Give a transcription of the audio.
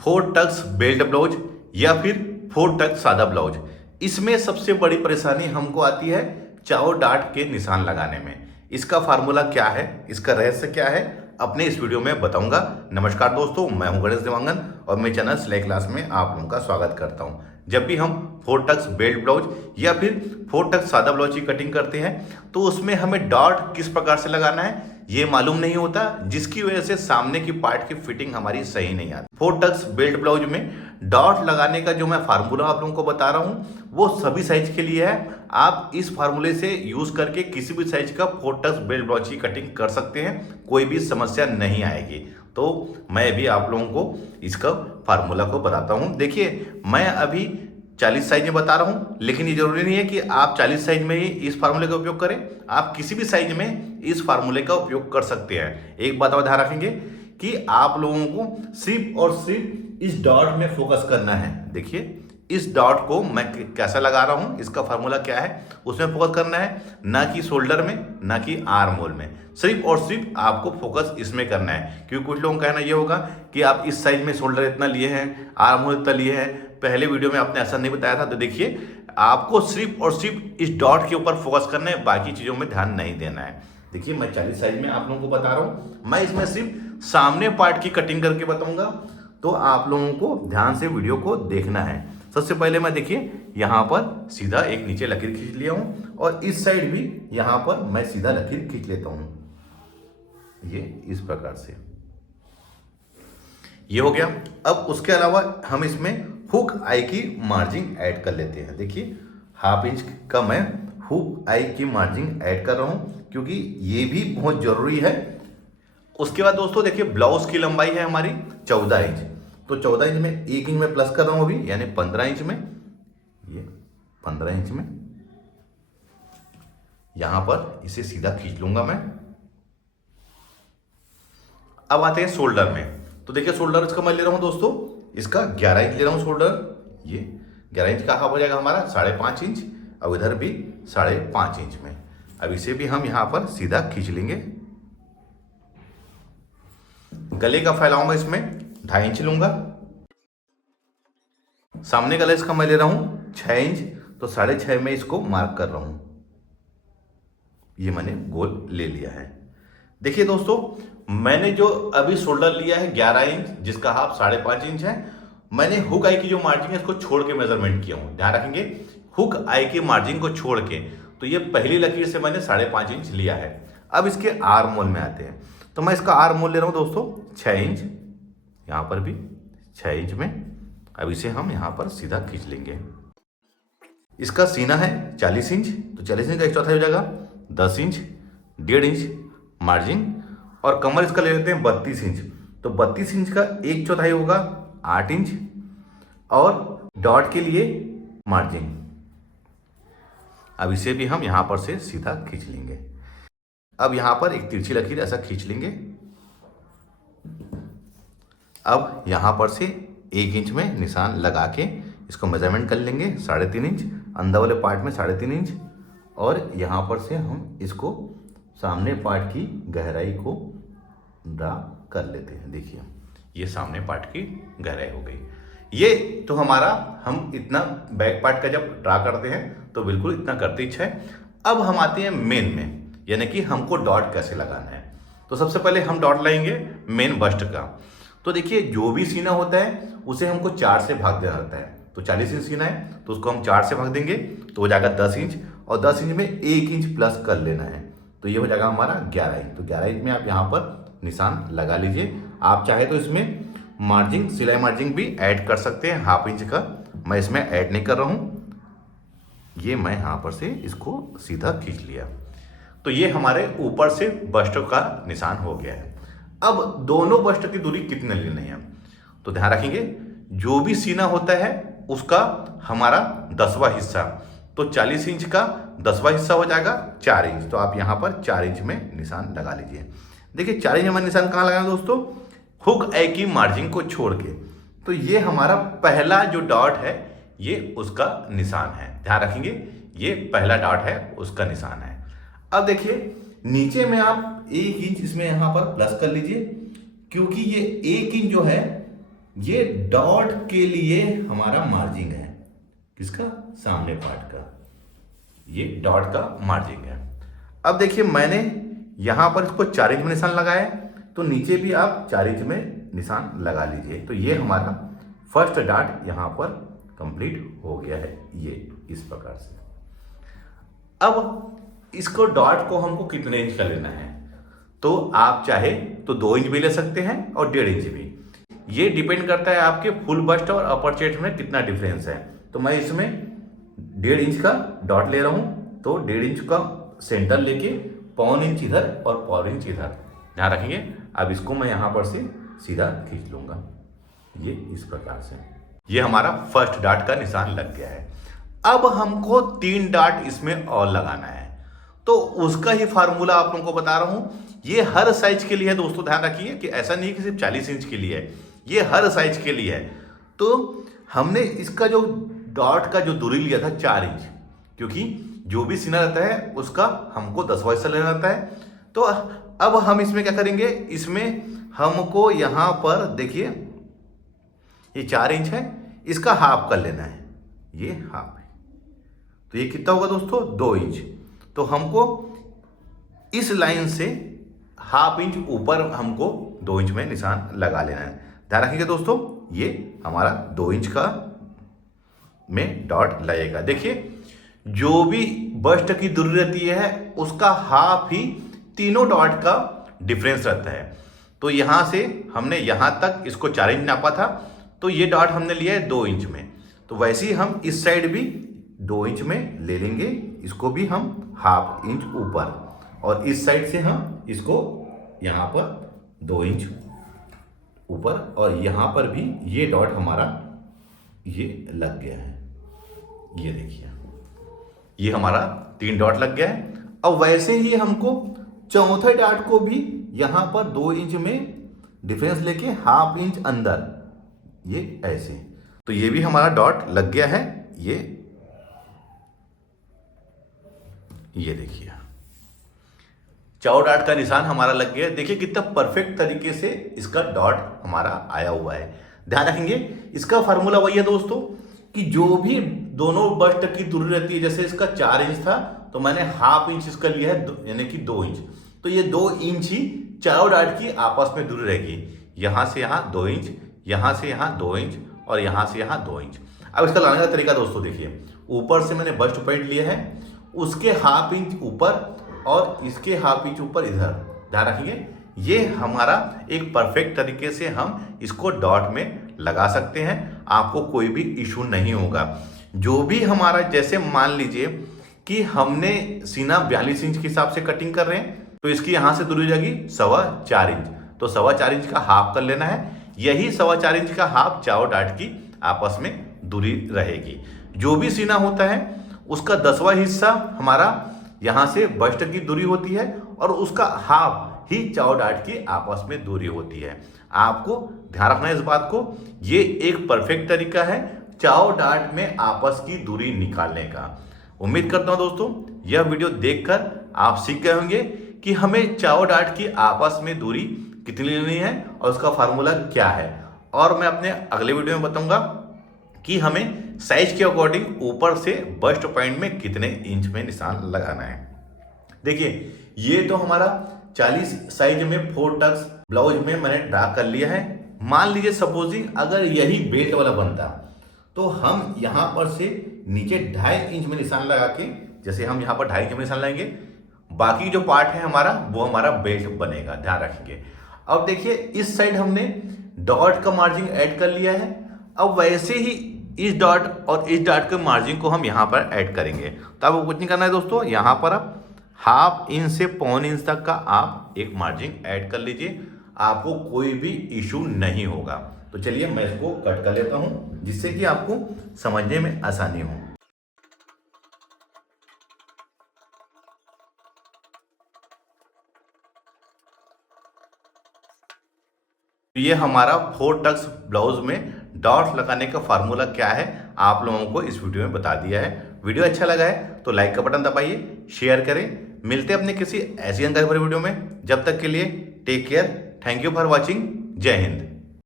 Four tucks belt blouse या फिर four tucks सादा ब्लाउज, इसमें सबसे बड़ी परेशानी हमको आती है चाओ डाट के निशान लगाने में। इसका फार्मूला क्या है, इसका रहस्य क्या है, अपने इस वीडियो में बताऊंगा। नमस्कार दोस्तों, मैं हूं गणेश देवांगन और मेरे चैनल सिलाई क्लास में आप लोगों का स्वागत करता हूं। जब भी हम फोर टक्स बेल्ट ब्लाउज या फिर फोर टक्स सादा ब्लाउज की कटिंग करते हैं तो उसमें हमें डॉट किस प्रकार से लगाना है ये मालूम नहीं होता, जिसकी वजह से सामने की पार्ट की फिटिंग हमारी सही नहीं आती। फोर टक्स बेल्ट ब्लाउज में डॉट लगाने का जो मैं फार्मूला आप लोगों को बता रहा हूं वो सभी साइज के लिए है। आप इस फार्मूले से यूज करके किसी भी साइज का फोर टक्स बेल्ट ब्लाउज की कटिंग कर सकते हैं, कोई भी समस्या नहीं आएगी। तो मैं भी आप लोगों को इसका फार्मूला को बताता हूं। देखिए, मैं अभी 40 साइज में बता रहा हूं, लेकिन ये जरूरी नहीं है कि आप 40 साइज में ही इस फार्मूले का उपयोग करें। आप किसी भी साइज में इस फार्मूले का उपयोग कर सकते हैं। एक बात और ध्यान रखेंगे कि आप लोगों को सिर्फ और सिर्फ इस डॉट में फोकस करना है। देखिए, इस डॉट को मैं कैसा लगा रहा हूं, इसका फार्मूला क्या है, उसमें फोकस करना है, ना कि शोल्डर में, ना कि आर्म होल में। सिर्फ और सिर्फ आपको फोकस इसमें करना है। क्योंकि कुछ लोगों का कहना यह होगा कि आप इस साइज में शोल्डर इतना लिए हैं, आर्म होल इतना लिए हैं, पहले वीडियो में आपने ऐसा नहीं बताया था। तो देखिए, आपको सिर्फ और सिर्फ इस डॉट के ऊपर फोकस करना है, बाकी चीजों में ध्यान नहीं देना है। देखिए, मैं 40 साइज में आप लोगों को बता रहा हूं। मैं इसमें सिर्फ सामने पार्ट की कटिंग करके बताऊंगा, तो आप लोगों को ध्यान से वीडियो को देखना है। सबसे पहले मैं देखिए यहां पर सीधा एक नीचे लकीर खींच लिया हूं और इस साइड भी यहां पर मैं सीधा लकीर खींच लेता हूं, ये इस प्रकार से ये हो गया। अब उसके अलावा हम इसमें हुक आई की मार्जिन ऐड कर लेते हैं। देखिए, ½ इंच का मैं हुक आई की मार्जिन ऐड कर रहा हूं, क्योंकि ये भी बहुत जरूरी है। उसके बाद दोस्तों देखिए, ब्लाउज की लंबाई है हमारी 14 इंच, तो 14 इंच में 1 इंच में प्लस कर रहा हूं अभी, यानी 15 इंच में, ये 15 इंच में यहां पर इसे सीधा खींच लूंगा मैं। अब आते हैं शोल्डर में। तो देखिए, शोल्डर इसका मैं ले रहा हूं दोस्तों, इसका 11 इंच ले रहा हूं शोल्डर। ये 11 इंच का हाफ हो जाएगा हमारा 5.5 इंच, अब इधर भी 5.5 इंच में। अब इसे भी हम यहां पर सीधा खींच लेंगे। गले का फैलाव मैं इसमें 2.5 इंच लूंगा। सामने गला इसका मैं ले रहा हूं 6 इंच, तो 6.5 में इसको मार्क कर रहा हूं। ये मैंने गोल ले लिया है। देखिए दोस्तों, मैंने जो अभी शोल्डर लिया है 11 इंच, जिसका हाफ 5.5 इंच है, मैंने हुक आई की जो मार्जिन है इसको छोड़ के मेजरमेंट किया हूं। ध्यान रखेंगे, हुक आई की मार्जिन को छोड़ के, तो ये पहली लकीर से मैंने 5.5 इंच लिया है। अब इसके आर्म होल में आते हैं, तो मैं इसका आर्म होल ले रहा हूं दोस्तों 6 इंच, यहां पर भी 6 इंच में। अब इसे हम यहां पर सीधा खींच लेंगे। इसका सीना है 40 इंच, तो 40 इंच का 1/4 हो जाएगा 10 इंच, 1.5 इंच मार्जिन। और कमर इसका ले लेते हैं 32 इंच, तो 32 इंच का 1/4 होगा 8 इंच। और डॉट के लिए मार्जिन, अब इसे भी हम यहां पर से सीधा खींच लेंगे। अब यहां पर एक तिरछी लकीर ऐसा खींच लेंगे। अब यहां पर से 1 इंच में निशान लगा के इसको मेजरमेंट कर लेंगे 3.5 इंच, अंदर वाले पार्ट में 3.5 इंच। और यहां पर से हम इसको सामने पार्ट की गहराई को ड्रा कर लेते हैं। देखिए, ये सामने पार्ट की गहराई हो गई। ये तो हमारा, हम इतना बैक पार्ट का जब ड्रा करते हैं तो बिल्कुल इतना करते ही है। अब हम आते हैं मेन में, यानी कि हमको डॉट कैसे लगाना है। तो सबसे पहले हम डॉट लाएंगे मेन बस्ट का। तो देखिए, जो भी सीना होता है उसे हमको 4 से भाग देना रहता है। तो 40 इंच सीना है तो उसको हम 4 से भाग देंगे, तो हो जाएगा 10 इंच, और 10 इंच में 1 इंच प्लस कर लेना है, तो ये हो जाएगा हमारा 11 इंच। तो 11 इंच में आप यहाँ पर निशान लगा लीजिए। आप चाहे तो इसमें मार्जिन, सिलाई मार्जिन भी ऐड कर सकते हैं ½ इंच का, मैं इसमें ऐड नहीं कर रहा हूँ। ये मैं यहाँ पर से इसको सीधा खींच लिया, तो ये हमारे ऊपर से बस्ट का निशान हो गया है। अब दोनों बस्ट की दूरी कितने लेनी है, तो ध्यान रखेंगे, जो भी सीना होता है उसका हमारा 10वां हिस्सा, तो 40 इंच का 10वां हिस्सा हो जाएगा 4 इंच। तो आप यहां पर 4 इंच में निशान लगा लीजिए। देखिए, 4 इंच में निशान कहां लगाना दोस्तों, हुक आई की मार्जिन को छोड़ के। तो ये हमारा पहला जो डॉट है ये उसका निशान है। ध्यान रखेंगे, ये पहला डॉट है, उसका निशान है। अब देखिए, नीचे में आप 1 इंच इसमें यहां पर प्लस कर लीजिए, क्योंकि ये 1 इंच जो है ये डॉट के लिए हमारा मार्जिन है, किसका, सामने पार्ट का, ये डॉट का मार्जिन है। अब देखिए मैंने यहां पर इसको 4 इंच में निशान लगाया, तो नीचे भी आप 4 इंच में निशान लगा लीजिए। तो ये हमारा फर्स्ट डॉट यहां पर कंप्लीट हो गया है, ये इस प्रकार से। अब इसको डॉट को हमको कितने इंच का लेना है, तो आप चाहे तो 2 इंच भी ले सकते हैं और 1.5 इंच भी। ये डिपेंड करता है आपके फुल बस्ट और अपर चेस्ट में कितना डिफरेंस है। तो मैं इसमें 1.5 इंच का डॉट ले रहा हूं, तो 1.5 इंच का सेंटर लेके 1.25 इंच इधर और 1.25 इंच इधर, ध्यान रखेंगे। अब इसको मैं यहां पर से सीधा खींच लूंगा, ये इस प्रकार से। ये हमारा फर्स्ट डॉट का निशान लग गया है। अब हमको 3 डॉट इसमें और लगाना है, तो उसका ही फार्मूला आप लोगों को बता रहा हूं। ये हर साइज के लिए है दोस्तों, ध्यान रखिए कि ऐसा नहीं कि सिर्फ 40 इंच के लिए है, ये हर साइज के लिए है। तो हमने इसका जो डॉट का जो दूरी लिया था 4 इंच, क्योंकि जो भी सीना रहता है उसका हमको 10वां हिस्सा लेना रहता है। तो अब हम इसमें क्या करेंगे, इसमें हमको यहां पर देखिए ये 4 इंच है, इसका हाफ कर लेना है, ये हाफ है। तो ये कितना होगा दोस्तों, 2 इंच। तो हमको इस लाइन से हाफ इंच ऊपर हमको 2 इंच में निशान लगा लेना है। ध्यान रखिएगा दोस्तों, ये हमारा 2 इंच का में डॉट लगेगा। देखिए जो भी बस्ट की दूरी रहती है उसका हाफ ही तीनों डॉट का डिफरेंस रहता है। तो यहां से हमने यहां तक इसको 4 इंच नापा था, तो ये डॉट हमने लिया है 2 इंच में। तो वैसे ही हम इस साइड भी 2 इंच में ले लेंगे, इसको भी हम हाफ इंच ऊपर, और इस साइड से हम इसको यहां पर 2 इंच ऊपर, और यहां पर भी ये डॉट हमारा ये लग गया है। ये देखिए ये हमारा 3 डॉट लग गया है। अब वैसे ही हमको चौथे डॉट को भी यहां पर 2 इंच में डिफरेंस लेके हाफ इंच अंदर, ये ऐसे, तो ये भी हमारा डॉट लग गया है। ये देखिए 4 डॉट का निशान हमारा लग गया। देखिए कितना परफेक्ट तरीके से इसका डॉट हमारा आया हुआ है। ध्यान रखेंगे इसका फार्मूला वही है दोस्तों कि जो भी दोनों बस्ट की दूरी रहती है, जैसे इसका 4 इंच था तो मैंने हाफ इंच इसका लिया है, यानी कि 2 इंच। तो ये 2 इंच ही चारों डॉट की आपस में दूरी रहेगी, यहां से यहां 2 इंच, यहां से यहां 2 इंच, और यहां से यहां 2 इंच। अब इसका लाने का तरीका दोस्तों देखिए, ऊपर से मैंने बस्ट पॉइंट लिया है, उसके हाफ इंच ऊपर और इसके हाफ इंच ऊपर इधर, ध्यान रखिए। ये हमारा एक परफेक्ट तरीके से हम इसको डॉट में लगा सकते हैं, आपको कोई भी इशू नहीं होगा। जो भी हमारा, जैसे मान लीजिए कि हमने सीना 42 इंच के हिसाब से कटिंग कर रहे हैं, तो इसकी यहां से दूरी जाएगी 4.25 इंच, तो 4.25 इंच का हाफ कर लेना है। यही 4.25 इंच का हाफ चारों डॉट की आपस में दूरी रहेगी। जो भी सीना होता है उसका 10वां हिस्सा हमारा यहां से बस्ट की दूरी होती है, और उसका हाफ ही चारों डॉट की आपस में दूरी होती है। आपको ध्यान रखना है इस बात को, ये एक परफेक्ट तरीका है चारों डॉट में आपस की दूरी निकालने का। उम्मीद करता हूं दोस्तों यह वीडियो देखकर आप सीख गए होंगे कि हमें चारों डॉट की आपस में दूरी कितनी लेनी है और उसका फार्मूला क्या है। और मैं अपने अगले वीडियो में बताऊंगा कि हमें साइज के अकॉर्डिंग ऊपर से बस्ट पॉइंट में कितने इंच में निशान लगाना है। देखिए ये तो हमारा 40 साइज में 4 टक्स ब्लाउज में मैंने ड्रा कर लिया है। मान लीजिए सपोजिंग अगर यही बेल्ट वाला बनता तो हम यहां पर से नीचे 2.5 इंच में निशान लगा के, जैसे हम यहां पर 2.5 इंच में निशान लगाएंगे, बाकी जो पार्ट है हमारा वो हमारा बेल्ट बनेगा, ध्यान रखेंगे। अब देखिए इस साइड हमने डॉट का मार्जिन ऐड कर लिया है। अब वैसे ही इस डॉट और इस डॉट के मार्जिन को हम यहाँ पर ऐड करेंगे। तो अब कुछ नहीं करना है दोस्तों, यहाँ पर आप हाफ इंच से 1.25 इंच तक का आप एक मार्जिन ऐड कर लीजिए, आपको कोई भी इशू नहीं होगा। तो चलिए मैं इसको कट कर लेता हूँ जिससे कि आपको समझने में आसानी हो। ये हमारा 4 टक्स ब्लाउज में डॉट्स लगाने का फार्मूला क्या है आप लोगों को इस वीडियो में बता दिया है। वीडियो अच्छा लगा है तो लाइक का बटन दबाइए, शेयर करें। मिलते हैं अपने किसी ऐसी जानकारी भरे वीडियो में, जब तक के लिए take care, thank you for watching, जय हिंद।